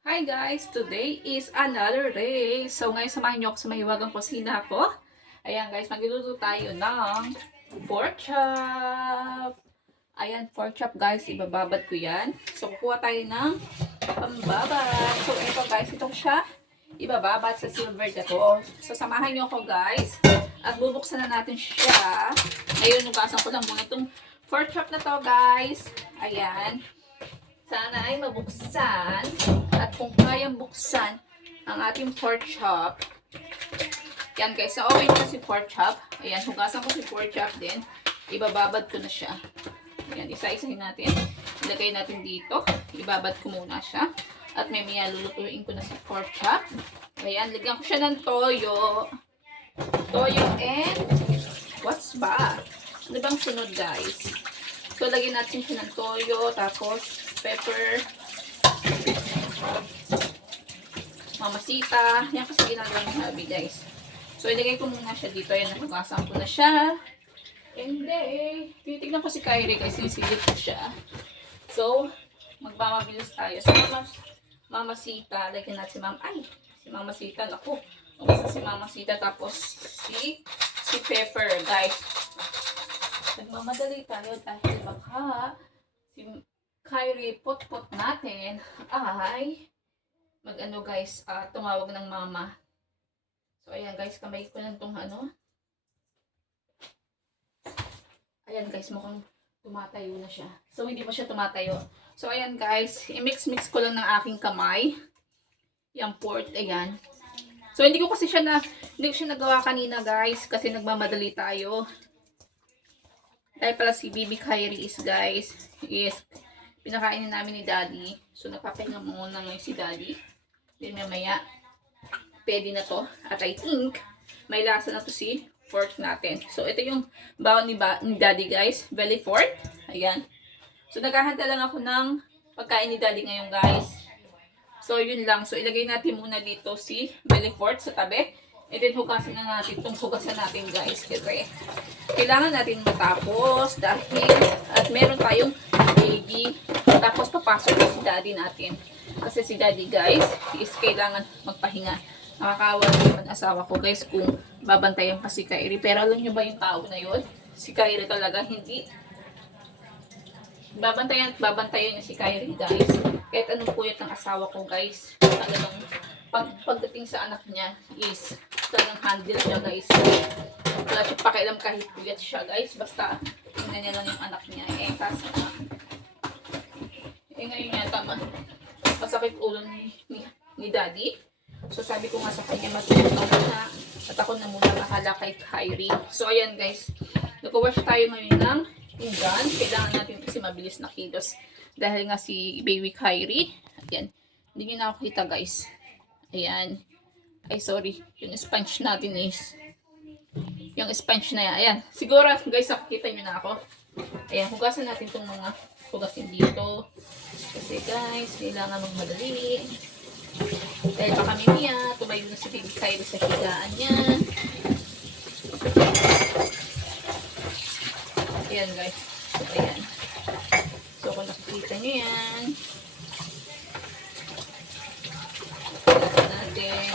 Hi guys! Today is another day. So ngayon samahan niyo ako sa mahiwagang kusina ko. Ayan guys, magluluto tayo ng pork chop. Ayan, pork chop guys, ibababad ko yan. So kukuha tayo ng pambabad. So ito guys, ito siya. Ibababad sa silver na to. So samahan niyo ako guys. At bubuksan na natin siya. Ngayon, nugasan ko lang muna itong pork chop na to guys. Ayan. Sana ay mabuksan at kung kayang buksan ang ating pork chop. Yan guys, so okay na si pork chop. Ayan, hugasan ko si pork chop din. Ibababad ko na siya. Ayan, isa-isahin natin. Ilagay natin dito. Ibabad ko muna siya. At may lulutuin ko na si pork chop. Ayan, lagyan ko siya ng toyo. Toyo and what's ba? Ano bang sunod guys? So, lagyan natin siya ng toyo, tapos pepper, mamasita. Yan kasi ginagawa ng hubby guys. So, ilagay ko muna siya dito. Ayan, nakugasan ko na siya. And then, titignan ko si Kyrie guys. Sinisilip ko siya. So, magmamabilis tayo. So, mamasita. Lagyan natin si si mamasita. Naku. Nagasa si mamasita. Tapos, si pepper guys. Nagmamadali tayo dahil baka si Kyrie pot-pot natin ay mag-ano guys, tumawag ng mama. So ayan guys, kamay ko lang itong ano. Ayan guys, mukhang tumatayo na siya. So hindi pa siya tumatayo. So ayan guys, i-mix-mix ko lang ng aking kamay. Yung pork, ayan. So hindi ko siya nagawa kanina guys, kasi nagmamadali tayo. Dahil pala si Baby Kyrie guys, is pinakainin namin ni Daddy. So, nagpapahinga muna ngayon si Daddy. Then, mamaya, pwede na to. At I think, may lasa na to si pork natin. So, ito yung baon ni Daddy, guys. Belly pork. Ayan. So, naghahanda lang ako ng pagkain ni Daddy ngayon, guys. So, yun lang. So, ilagay natin muna dito si belly pork sa tabi. And then, hugasan na natin itong hugasan natin, guys. Kasi, kailangan natin matapos dahil, at meron tayong baby. Tapos, papasok na si Daddy natin. Kasi si Daddy, guys, is kailangan magpahinga. Nakakawa naman asawa ko, guys, kung babantayan pa si Kyrie. Pero alam nyo ba yung tao na yun? Si Kyrie talaga, hindi. Babantayan niya si Kyrie, guys. Kahit anong puyat ng asawa ko, guys. Talagang pagdating sa anak niya is talagang handle niya, guys. Wala siya pakialam kahit puyat siya, guys. Basta tingnan niya lang yung anak niya. Kasi ngayon yata masakit ulo ni Daddy. So sabi ko nga sa kanya, matulog ka muna. At ako na muna bahala kay Kyrie. So ayan guys, nag-wash tayo ngayon ng pinggan. Kailangan natin kasi mabilis na kilos. Dahil nga si Baby Kyrie, ayan, hindi nyo nakakita guys. Ayan. Ay sorry, yung sponge natin is yung sponge na yan. Ayan, siguro guys, nakikita nyo na ako. Ayan, hugasan natin itong mga hugasin dito. Kasi guys, kailangan magmadali. Dahil baka mamaya, tumayo na si Baby Kyrie sa higaan niya. Ayan guys. So, ayan. So, kung nakikita nyo yan. Hugasan natin.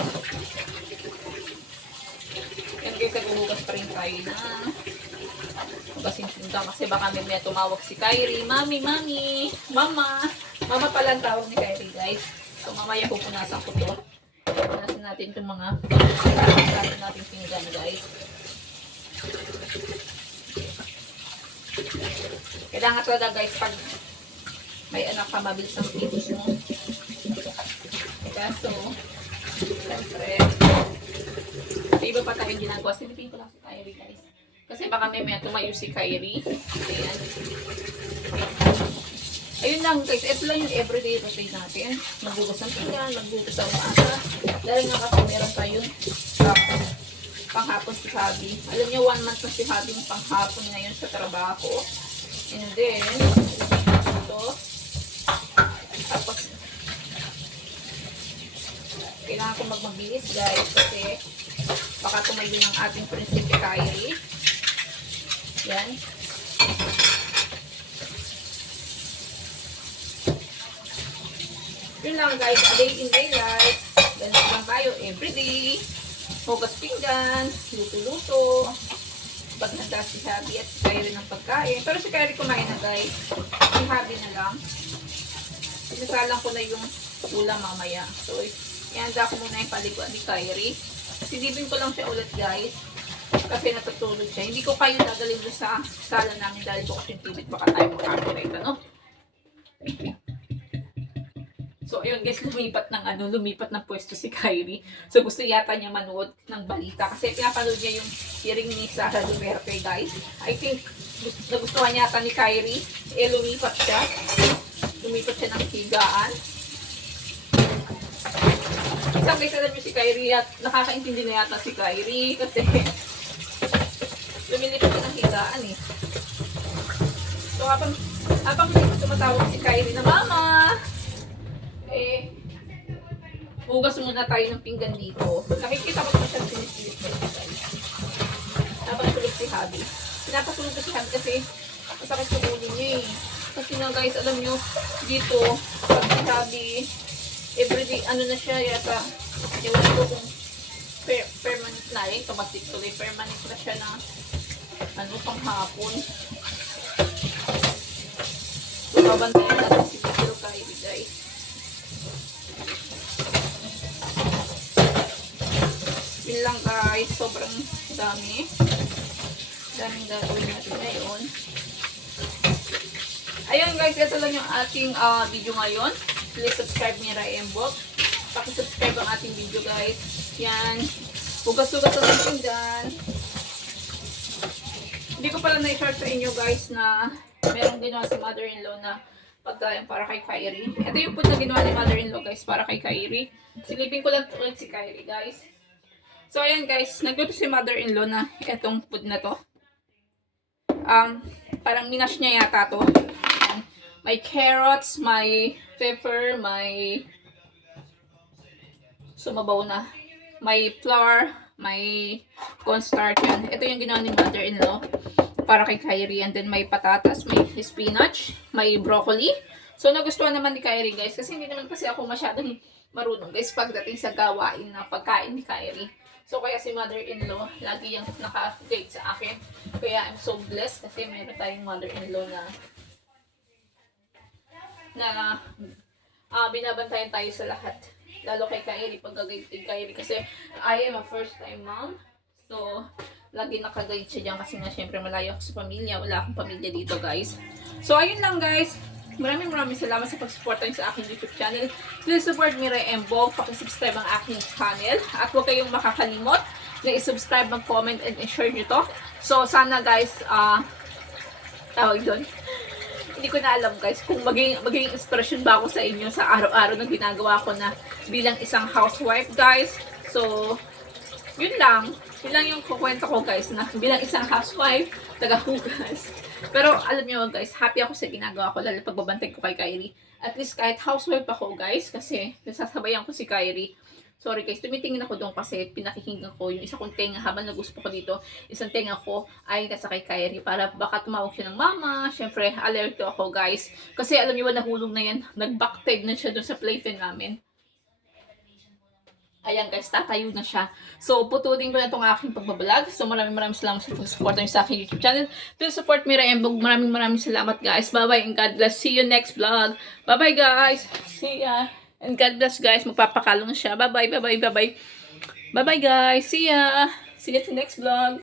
Yan guys, naghuhugas pa rin tayo na hugasin pinggan kasi baka may tumawag si Kyrie. Mami, mama. Mama pala ang tawag ni Kyrie guys. So mamaya pupunasan ko to. Pupunasan natin itong mga pupunasan natin pinggan guys. Kailangan talaga guys pag may anak ka mabilis ang kilos mo. Kaso, siyempre, may iba pa tayong ginagawa. Silipin ko lang si Kyrie guys. Kasi baka may tumayo si Kyrie. Ayan. Ayun lang guys. Ito lang yung everyday routine natin. Magbugas ng pinggan, magbugas ng umaga. Dahil nga kasi meron tayong panghapon si Hubby. Alam niyo, 1 month na si Hubby yung panghapon ngayon sa trabaho. And then, ito. Tapos, kailangan ko magmabilis guys. Kasi, baka tumayo ng ating Prinsipe Kyrie. Yan. Yun lang guys, a day in my life. Ganito lang tayo everyday. Hugas pinggan, luto-luto. Paghanda si Habi at si Kyrie ng pagkain. Pero si Kyrie kumain na guys. Si Habi na lang. Sinasalang ko na yung ulam mamaya. So, ihanda ko muna yung paliguan ni Kyrie. Silipin ko lang siya ulit guys. Kasi natutulog siya. Hindi ko kayo dadalhin doon sa sala namin dahil bukas yung tubig. Baka tayo mag-copyright, ano? So, ayun guys, lumipat ng pwesto si Kyrie. So, gusto yata niya manood ng balita. Kasi pinapanood niya yung hearing ni Sara Duterte, guys. I think, nagustuhan yata ni Kyrie. Lumipat siya. Lumipat siya ng higaan. Isang guys, alam niyo si Kyrie, at nakakaintindi na yata si Kyrie. Kasi, lumilipat siya ng higaan eh. So, habang hindi tumatawag si Kyrie na, Mama! Hugas muna tayo ng pinggan dito. Nakikita ko naman siya sinisilip ko guys. Habang tulog si Habi. Pinapatulog ko si Habi kasi masakit yung ulo niya eh. Kasi nga guys, alam nyo, dito, pag si Habi, everyday, ano na siya yata, ewan ko kung permanent na rin, tumatik tuloy, permanent na siya na, panghapon. So, babantayan natin si Little Kyrie guys. Yun lang guys, sobrang daming gagawin natin ngayon. Ayun guys, ito lang yung ating video ngayon. Please subscribe ni Raembok. Paki-subscribe ang ating video guys. Yan, hugas-hugas ang pinggan. Hindi ko pala na-share sa inyo guys na merong ginawa si mother-in-law na pagkain para kay Kyrie. Ito yung food na ginawa ni mother-in-law guys para kay Kyrie. Silipin ko lang ulit si Kyrie guys. So, ayan guys, nagluto si mother-in-law na itong food na to. Parang minash niya yata to. Ayan. May carrots, may pepper, may sumabaw na. May flour, may cornstarch yan. Ito yung ginawa ni mother-in-law para kay Kyrie. And then may patatas, may spinach, may broccoli. So, nagustuhan naman ni Kyrie guys. Kasi hindi naman kasi ako masyadong marunong guys pagdating sa gawain na pagkain ni Kyrie. So, kaya si mother-in-law, lagi yung naka-guide sa akin. Kaya I'm so blessed kasi meron tayong mother-in-law na binabantayan tayo sa lahat. Lalo kay Kyrie, pag-guide kay Kyrie. Kasi I am a first-time mom. So, lagi naka-guide siya dyan kasi nga syempre malayo ako sa pamilya. Wala akong pamilya dito guys. So, ayun lang guys. Maraming salamat sa pag-suporta niyo sa aking YouTube channel. Please support me Raembok. Paki-subscribe ang aking channel. At huwag kayong makakalimot na i-subscribe, mag-comment, and i-share nyo to. So, sana guys, tawag doon. Hindi ko na alam guys kung magiging inspiration ba ako sa inyo sa araw-araw na ginagawa ko na bilang isang housewife guys. So, yun lang. Yun lang yung kukwento ko guys na bilang isang housewife, taga-hugas. Pero alam nyo guys, happy ako sa ginagawa ko lalo pagbabantay ko kay Kyrie. At least kahit housewife ako guys kasi nasasabayan ko si Kyrie. Sorry guys, tumitingin ako doon kasi pinakikinggan ko yung isa kong tenga habang nagusto ko dito. Isang tenga ko ay nasa kay Kyrie para baka tumawag siya ng mama. Syempre, alerto ako guys. Kasi alam nyo ba, nahulog na yan. Nag-backtide na siya doon sa playpen namin. Ayan guys, tatayo na siya. So, putulin ko na itong aking pagbablog. So, maraming salamat sa pag-support nyo sa aking YouTube channel. Please support me, Raembok. Maraming salamat guys. Bye-bye and God bless. See you next vlog. Bye-bye guys. See ya. And God bless guys. Magpapakalong siya. Bye-bye, bye-bye, bye-bye. Bye-bye guys. See ya. See you at the next vlog.